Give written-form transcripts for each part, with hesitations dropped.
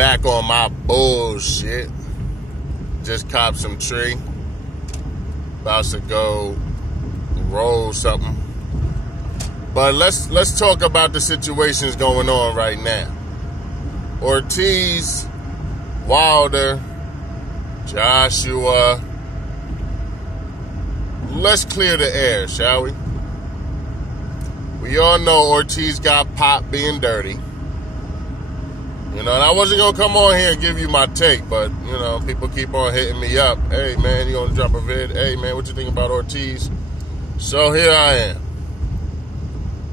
back on my bullshit. Just copped some tree. About to go roll something. But let's talk about the situations going on right now. Ortiz, Wilder, Joshua. Let's clear the air, shall we? We all know Ortiz got popped being dirty. You know, and I wasn't going to come on here and give you my take, but, you know, people keep on hitting me up. Hey, man, you going to drop a vid? Hey, man, what you think about Ortiz? So here I am.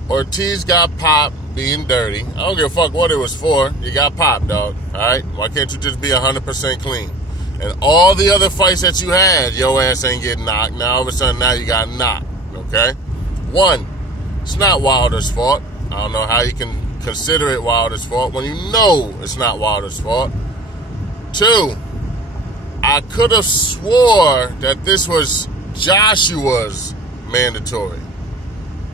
Ortiz got popped being dirty. I don't give a fuck what it was for. You got popped, dog. All right? Why can't you just be 100% clean? And all the other fights that you had, your ass ain't getting knocked. Now, all of a sudden, now you got knocked, okay? One, it's not Wilder's fault. I don't know how you can consider it Wilder's fault when you know it's not Wilder's fault. Two, I could have swore that this was Joshua's mandatory.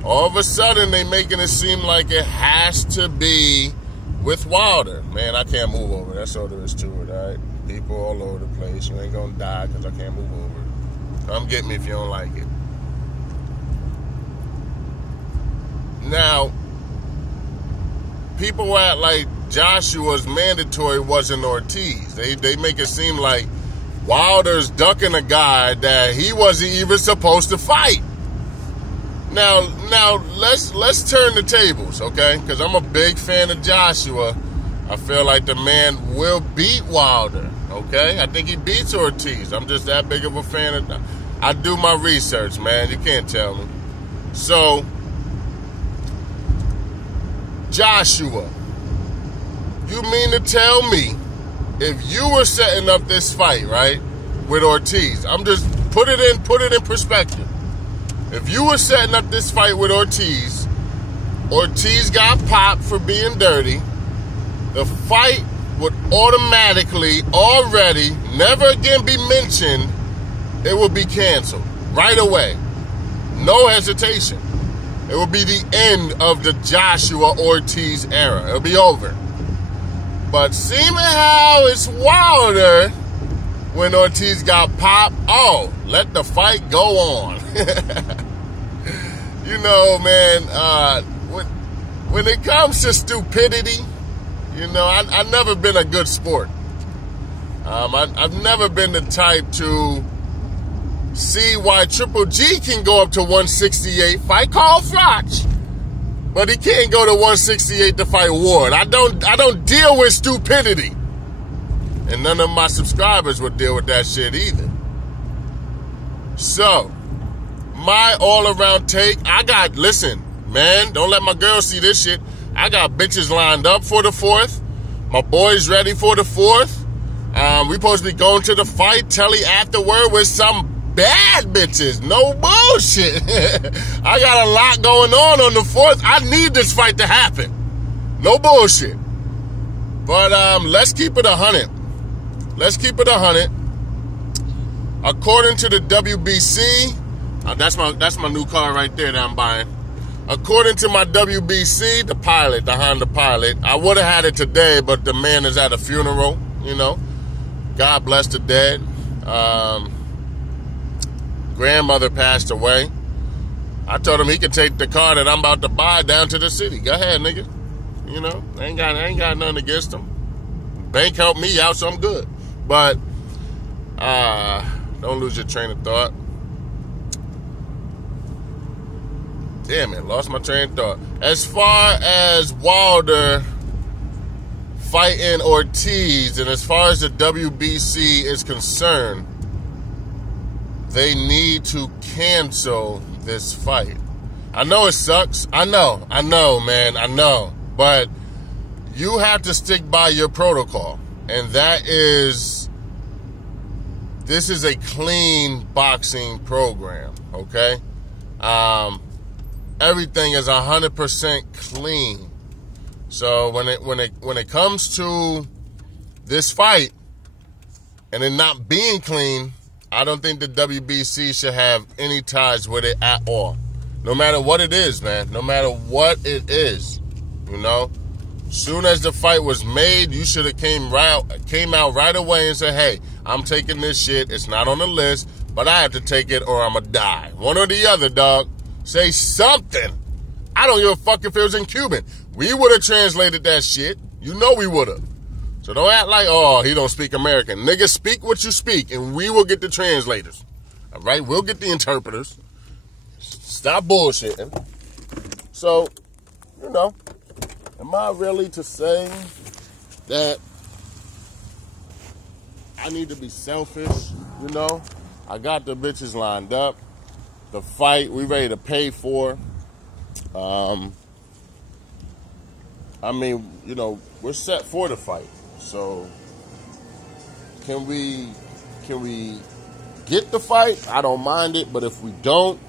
All of a sudden, they making it seem like it has to be with Wilder. Man, I can't move over. That's all there is to it, all right? People all over the place. You ain't gonna die because I can't move over. Come get me if you don't like it. Now, people act like Joshua's mandatory wasn't Ortiz. They make it seem like Wilder's ducking a guy that he wasn't even supposed to fight. Now let's turn the tables, okay? Because I'm a big fan of Joshua. I feel like the man will beat Wilder, okay? I think he beats Ortiz. I'm just that big of a fan of. I do my research, man. You can't tell me. So, Joshua, you mean to tell me if you were setting up this fight, right, with Ortiz? I'm just put it in perspective. If you were setting up this fight with Ortiz, Ortiz got popped for being dirty, the fight would automatically, already, never again be mentioned, it would be canceled right away. No hesitation. It would be the end of the Joshua Ortiz era. It'll be over. But seeming how it's Wilder when Ortiz got popped, oh, let the fight go on. You know, man, when it comes to stupidity, you know, I've never been a good sport. I've never been the type to see why Triple G can go up to 168, fight Carl Froch, but he can't go to 168 to fight Ward. I don't deal with stupidity. And none of my subscribers would deal with that shit either. So, my all-around take, listen, man, don't let my girl see this shit. I got bitches lined up for the 4th. My boys ready for the 4th. We supposed to be going to the fight, telly afterward with some bad bitches. No bullshit. I got a lot going on the 4th. I need this fight to happen. No bullshit. But let's keep it 100. Let's keep it 100. According to the WBC, that's my new car right there that I'm buying. According to my WBC, the Honda Pilot, I would have had it today, but the man is at a funeral, you know. God bless the dead. Grandmother passed away. I told him he could take the car that I'm about to buy down to the city. Go ahead, nigga. You know, I ain't got nothing against him. Bank helped me out, so I'm good. But don't lose your train of thought. Damn it, lost my train of thought. As far as Wilder fighting Ortiz, and as far as the WBC is concerned, they need to cancel this fight. I know it sucks. I know, man, I know. But you have to stick by your protocol. And that is, this is a clean boxing program, okay? Everything is 100% clean. So when it comes to this fight and it not being clean, I don't think the WBC should have any ties with it at all. No matter what it is, man. No matter what it is, you know. Soon as the fight was made, you should have came out right away and said, hey, I'm taking this shit. It's not on the list, but I have to take it or I'm going to die. One or the other, dog. Say something. I don't give a fuck if it was in Cuban. We would have translated that shit. You know we would have. So don't act like, oh, he don't speak American. Nigga, speak what you speak, and we will get the translators. All right? We'll get the interpreters. Stop bullshitting. So, you know, am I really to say that I need to be selfish? You know, I got the bitches lined up. The fight, we ready to pay for. I mean, you know, we're set for the fight. So, can we get the fight? I don't mind it. But if we don't,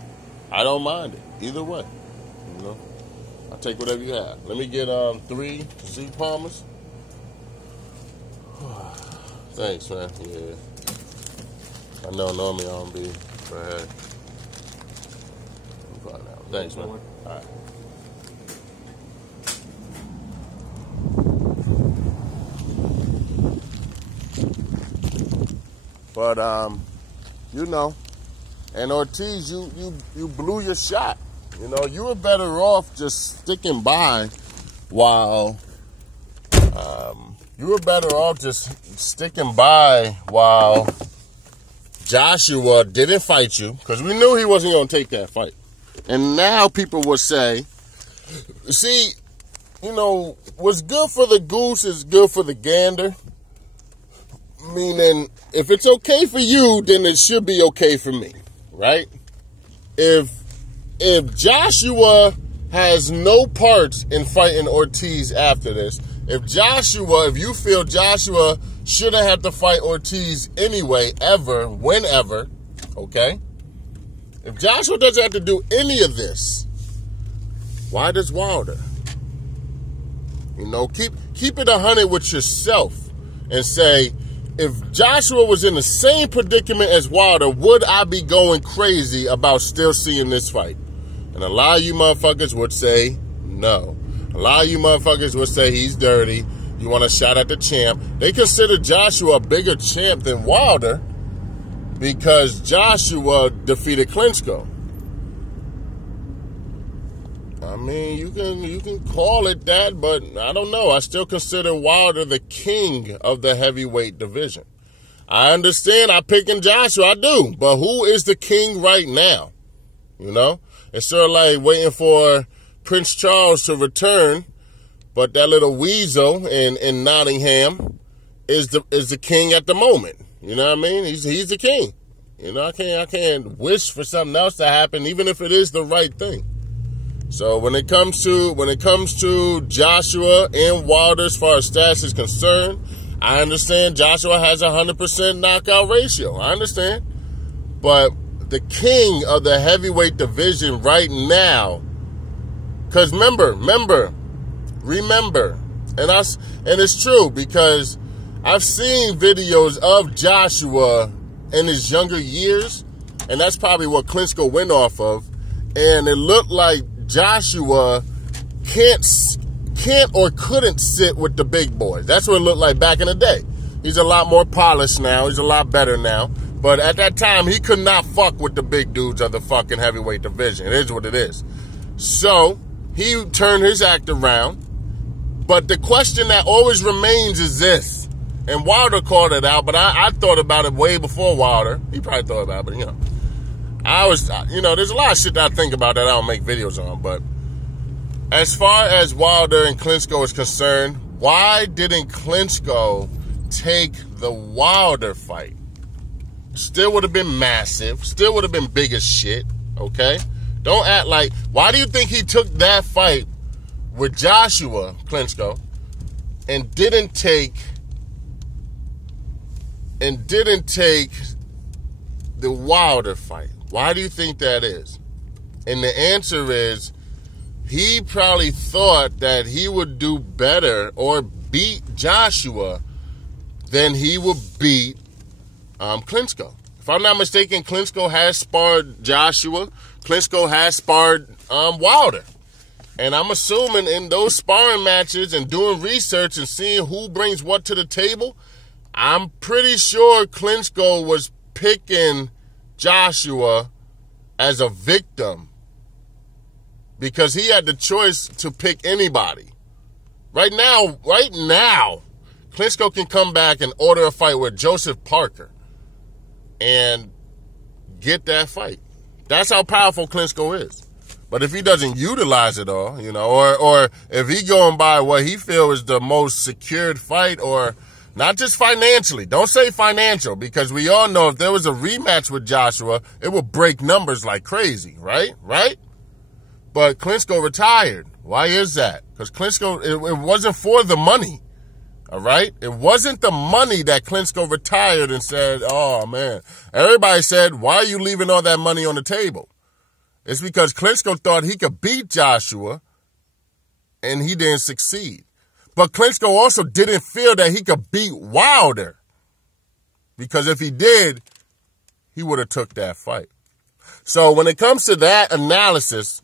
I don't mind it. Either way, you know. I'll take whatever you have. Let me get 3 Sea Palmers. Thanks, man. Yeah. I know normally I don't be bad. Thanks, man. All right. But you know, and Ortiz, you blew your shot. You know, you were better off just sticking by while Joshua didn't fight you, because we knew he wasn't going to take that fight. And now people will say, see, you know, what's good for the goose is good for the gander. Meaning, if it's okay for you, then it should be okay for me, right? If Joshua has no parts in fighting Ortiz after this, if you feel Joshua shouldn't have to fight Ortiz anyway, ever, whenever, okay? If Joshua doesn't have to do any of this, why does Wilder? You know, keep it 100 with yourself and say, if Joshua was in the same predicament as Wilder, would I be going crazy about still seeing this fight? And a lot of you motherfuckers would say no. A lot of you motherfuckers would say he's dirty. You want a shot at the champ. They consider Joshua a bigger champ than Wilder because Joshua defeated Klitschko. I mean, you can call it that, but I don't know. I still consider Wilder the king of the heavyweight division. I understand I'm picking Joshua, I do, but who is the king right now? You know? It's sort of like waiting for Prince Charles to return, but that little weasel in Nottingham is the king at the moment. You know what I mean? He's the king. You know, I can't wish for something else to happen, even if it is the right thing. So when it comes to Joshua and Wilder as far as stats is concerned, I understand Joshua has a 100% knockout ratio. I understand. But the king of the heavyweight division right now, because remember, and it's true, because I've seen videos of Joshua in his younger years, and that's probably what Klitschko went off of, and it looked like Joshua can't or couldn't sit with the big boys. That's what it looked like back in the day. He's a lot more polished now. He's a lot better now. But at that time, he could not fuck with the big dudes of the fucking heavyweight division. It is what it is. So he turned his act around. But the question that always remains is this. And Wilder called it out, but I thought about it way before Wilder. He probably thought about it, but you know. There's a lot of shit that I think about that I don't make videos on, but as far as Wilder and Klitschko is concerned, why didn't Klitschko take the Wilder fight? Still would have been massive, still would have been big as shit, okay? Don't act like, why do you think he took that fight with Joshua Klitschko and didn't take the Wilder fight? Why do you think that is? And the answer is, he probably thought that he would do better or beat Joshua than he would beat Klitschko. If I'm not mistaken, Klitschko has sparred Joshua. Klitschko has sparred Wilder. And I'm assuming in those sparring matches and doing research and seeing who brings what to the table, I'm pretty sure Klitschko was picking Joshua as a victim because he had the choice to pick anybody. Right now, Klitschko can come back and order a fight with Joseph Parker and get that fight. That's how powerful Klitschko is. But if he doesn't utilize it all, or if he going by what he feels is the most secured fight, or not just financially, don't say financial, because we all know if there was a rematch with Joshua, it would break numbers like crazy, right? But Klitschko retired. Why is that? Because Klitschko, it wasn't for the money, all right? It wasn't the money that Klitschko retired and said, oh, man. Everybody said, why are you leaving all that money on the table? It's because Klitschko thought he could beat Joshua, and he didn't succeed. But Klitschko also didn't feel that he could beat Wilder, because if he did, he would have took that fight. So when it comes to that analysis,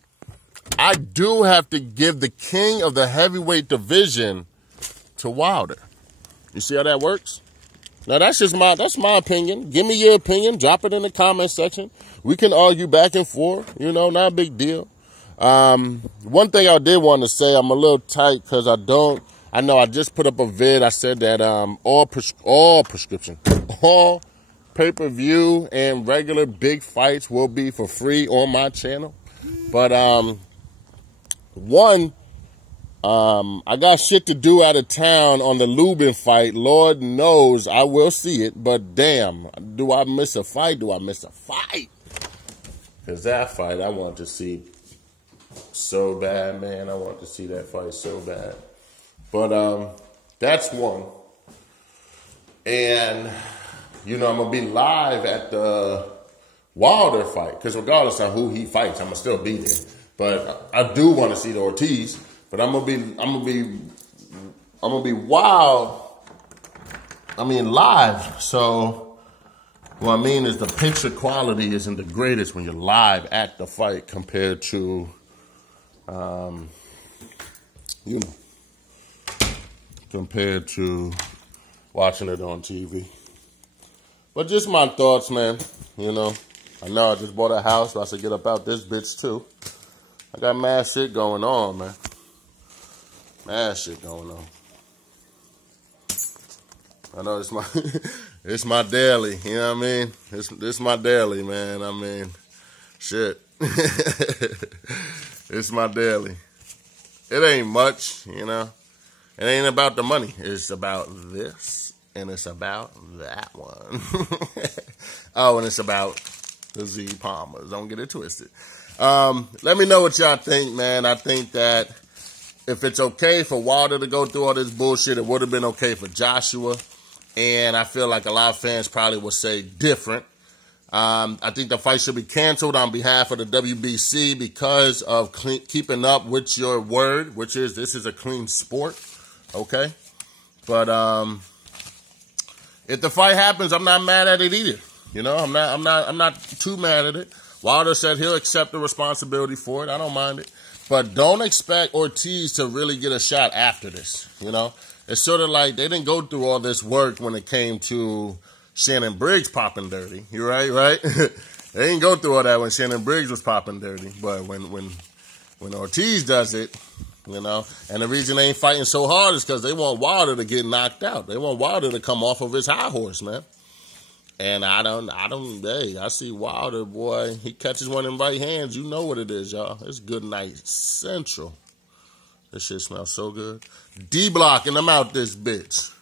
I do have to give the king of the heavyweight division to Wilder. You see how that works? Now, that's my opinion. Give me your opinion. Drop it in the comment section. We can argue back and forth, not a big deal. One thing I did want to say, I'm a little tight because I know I just put up a vid. I said that all pay-per-view and regular big fights will be for free on my channel. But I got shit to do out of town on the Lubin fight. Lord knows I will see it, but damn, do I miss a fight? Because that fight I want to see so bad, man. I want to see that fight so bad. But that's one. And, I'm going to be live at the Wilder fight, because regardless of who he fights, I'm going to still be there. But I do want to see the Ortiz. But I'm gonna be live. So what I mean is the picture quality isn't the greatest when you're live at the fight compared to, compared to watching it on TV. But just my thoughts, man. I know I just bought a house, so I should get up out this bitch too. I got mad shit going on, man. Mad shit going on. I know it's it's my daily, you know what I mean? It's my daily, man. Shit. It's my daily. It ain't much, It ain't about the money. It's about this, and it's about that one. Oh, and it's about the Z Palmers. Don't get it twisted. Let me know what y'all think, man. I think that if it's okay for Wilder to go through all this bullshit, it would have been okay for Joshua. And I feel like a lot of fans probably would say different. I think the fight should be canceled on behalf of the WBC because of keeping up with your word, which is this is a clean sport. Okay? But if the fight happens, I'm not mad at it either. I'm not too mad at it. Wilder said he'll accept the responsibility for it. I don't mind it. But don't expect Ortiz to really get a shot after this, It's sort of like they didn't go through all this work when it came to Shannon Briggs popping dirty. You're right? They didn't go through all that when Shannon Briggs was popping dirty. But when Ortiz does it, and the reason they ain't fighting so hard is because they want Wilder to get knocked out. They want Wilder to come off of his high horse, man. And I see Wilder, boy. He catches one in right hands. You know what it is, y'all. It's Good Night Central. This shit smells so good. D-Block, and I'm out this bitch.